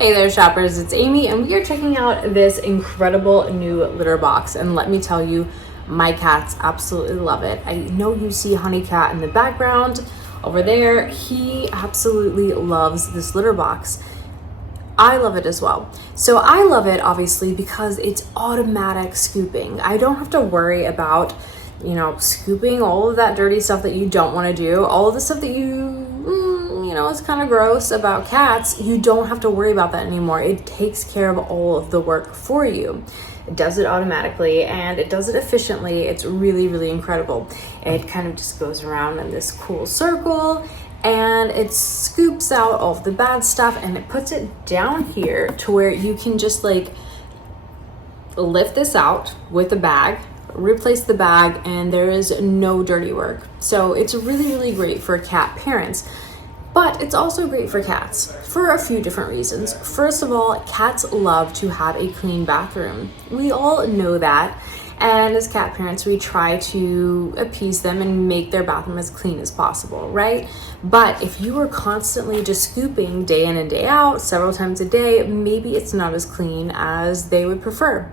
Hey there shoppers, it's Amy and we are checking out this incredible new litter box, and let me tell you, my cats absolutely love it. I know you see Honey Cat in the background over there. He absolutely loves this litter box. I love it as well. So I love it obviously because it's automatic scooping. I don't have to worry about, scooping all of that dirty stuff that you don't want to do, all of the stuff that it's kind of gross about cats. You don't have to worry about that anymore. It takes care of all of the work for you. It does it automatically and it does it efficiently. It's really, really incredible. It kind of just goes around in this cool circle and it scoops out all of the bad stuff and it puts it down here to where you can just like lift this out with a bag, replace the bag, and there is no dirty work. So it's really, really great for cat parents. But it's also great for cats for a few different reasons. First of all, cats love to have a clean bathroom. We all know that. And as cat parents, we try to appease them and make their bathroom as clean as possible, right? But if you are constantly just scooping day in and day out, several times a day, maybe it's not as clean as they would prefer.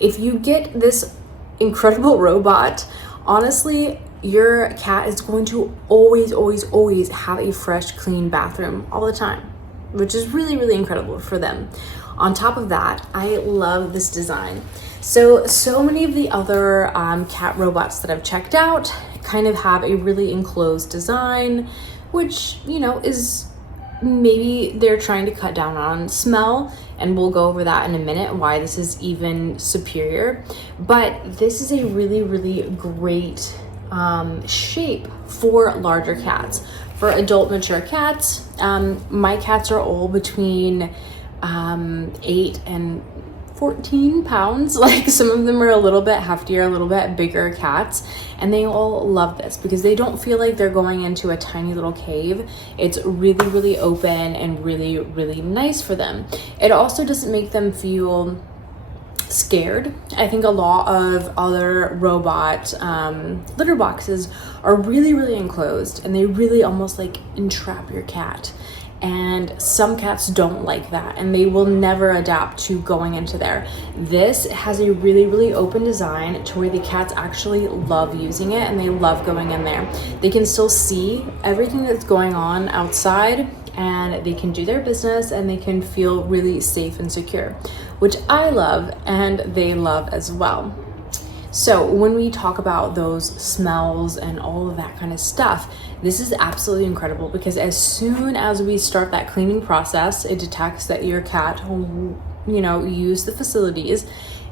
If you get this incredible robot, honestly, your cat is going to always have a fresh, clean bathroom all the time, which is really, really incredible for them. On top of that, I love this design. So many of the other cat robots that I've checked out kind of have a really enclosed design, which, is maybe they're trying to cut down on smell, and we'll go over that in a minute, why this is even superior. But this is a really, really great shape for larger cats. For adult mature cats, my cats are all between 8 and 14 pounds. Like some of them are a little bit heftier, a little bit bigger cats, and they all love this because they don't feel like they're going into a tiny little cave. It's really, really open and really, really nice for them. It also doesn't make them feel scared. I think a lot of other robot litter boxes are really, really enclosed and they really almost like entrap your cat. And some cats don't like that and they will never adapt to going into there. This has a really, really open design to where the cats actually love using it and they love going in there. They can still see everything that's going on outside and they can do their business and they can feel really safe and secure, which I love and they love as well. So when we talk about those smells and all of that kind of stuff, this is absolutely incredible because as soon as we start that cleaning process, it detects that your cat use the facilities.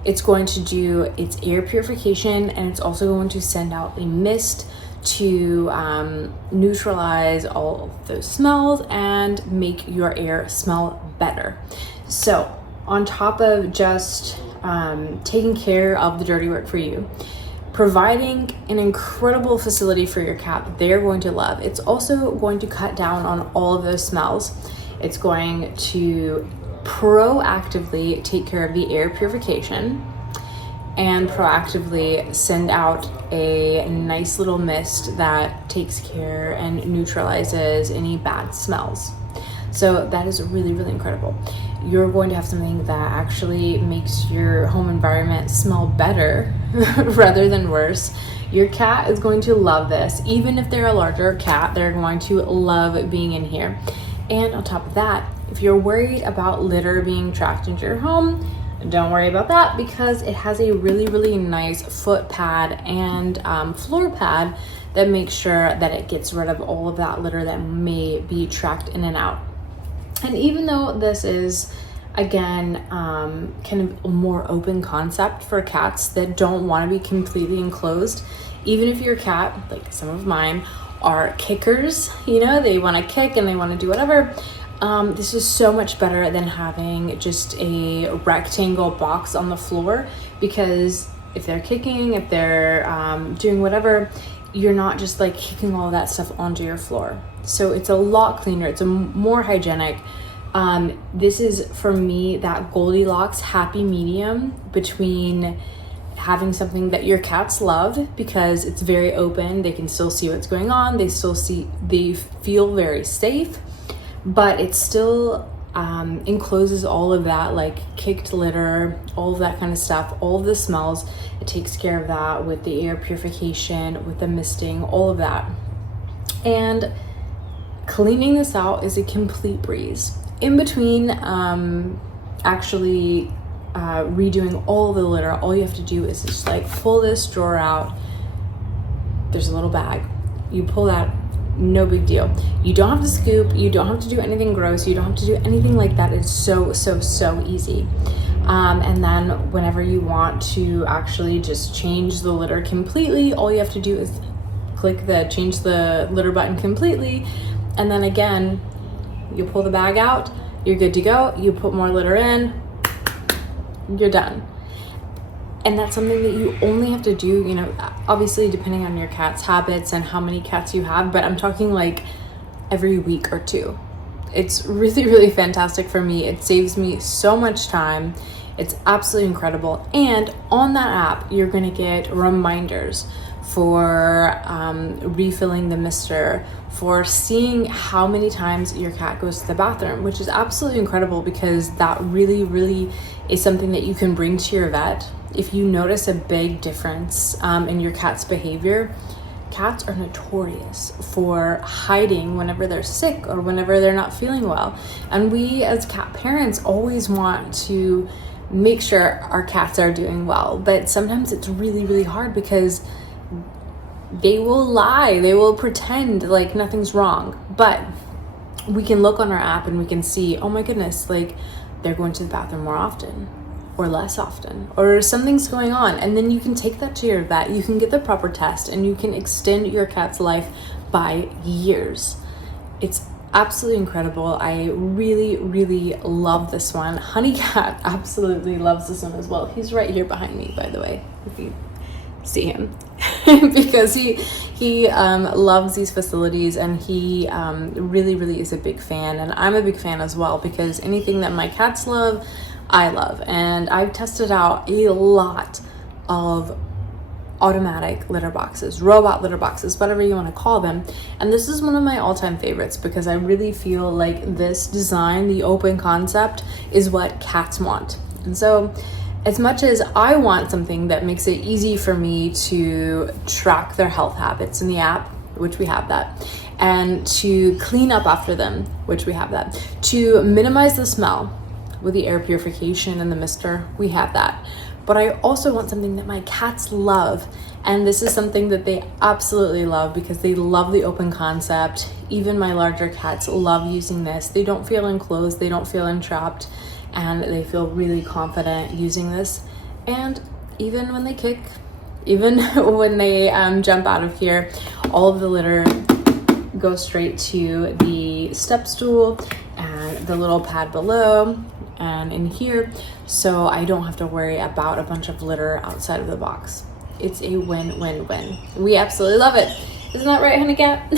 It's going to do its air purification and it's also going to send out a mist to neutralize all of those smells and make your air smell better. So on top of just taking care of the dirty work for you, providing an incredible facility for your cat that they're going to love, it's also going to cut down on all of those smells. It's going to proactively take care of the air purification and proactively send out a nice little mist that takes care and neutralizes any bad smells. So that is really, really incredible. You're going to have something that actually makes your home environment smell better rather than worse. Your cat is going to love this. Even if they're a larger cat, they're going to love being in here. And on top of that, if you're worried about litter being tracked into your home, don't worry about that because it has a really, really nice foot pad and floor pad that makes sure that it gets rid of all of that litter that may be tracked in and out. And even though this is, again, kind of a more open concept for cats that don't want to be completely enclosed, even if your cat, like some of mine, are kickers, they want to kick and they want to do whatever, this is so much better than having just a rectangle box on the floor, because if they're kicking, if they're doing whatever, you're not just like kicking all that stuff onto your floor. So it's a lot cleaner, it's a more hygienic. This is, for me, that Goldilocks happy medium between having something that your cats love because it's very open, they can still see what's going on, they feel very safe, but it's still encloses all of that, like kicked litter, all of that kind of stuff, all of the smells. It takes care of that with the air purification, with the misting, all of that. And cleaning this out is a complete breeze. In between actually redoing all the litter, all you have to do is just like pull this drawer out. There's a little bag. You pull that, no big deal. You don't have to scoop. You don't have to do anything gross. You don't have to do anything like that. It's so easy. And then whenever you want to actually just change the litter completely, all you have to do is click the change the litter button completely. And then again, you pull the bag out, you're good to go. You put more litter in, you're done. And that's something that you only have to do, you know, obviously depending on your cat's habits and how many cats you have, but I'm talking like every week or two. It's really fantastic for me. It saves me so much time. It's absolutely incredible. And on that app, you're gonna get reminders for refilling the mister, for seeing how many times your cat goes to the bathroom, which is absolutely incredible because that really is something that you can bring to your vet. If you notice a big difference in your cat's behavior, cats are notorious for hiding whenever they're sick or whenever they're not feeling well. And we as cat parents always want to make sure our cats are doing well, but sometimes it's really hard because they will lie, they will pretend like nothing's wrong. But we can look on our app and we can see, oh my goodness, like they're going to the bathroom more often or less often, or something's going on. And then you can take that to your vet, you can get the proper test, and you can extend your cat's life by years. It's absolutely incredible. I really love this one. Honey Cat absolutely loves this one as well. He's right here behind me, by the way, if you see him. Because he loves these facilities, and he really is a big fan, and I'm a big fan as well, because anything that my cats love, I love. And I've tested out a lot of automatic litter boxes, robot litter boxes, whatever you want to call them, and this is one of my all-time favorites because I really feel like this design, the open concept, is what cats want. And so as much as I want something that makes it easy for me to track their health habits in the app, which we have that, and to clean up after them, which we have that, to minimize the smell with the air purification and the mister, we have that. But I also want something that my cats love, and this is something that they absolutely love because they love the open concept. Even my larger cats love using this. They don't feel enclosed, they don't feel entrapped, and they feel really confident using this. And even when they kick, even when they jump out of here, all of the litter goes straight to the step stool and the little pad below and in here, so I don't have to worry about a bunch of litter outside of the box. It's a win-win-win. We absolutely love it. Isn't that right, Honey Cat?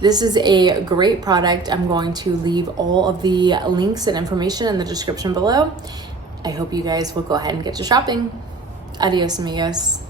This is a great product. I'm going to leave all of the links and information in the description below. I hope you guys will go ahead and get to shopping. Adios, amigos.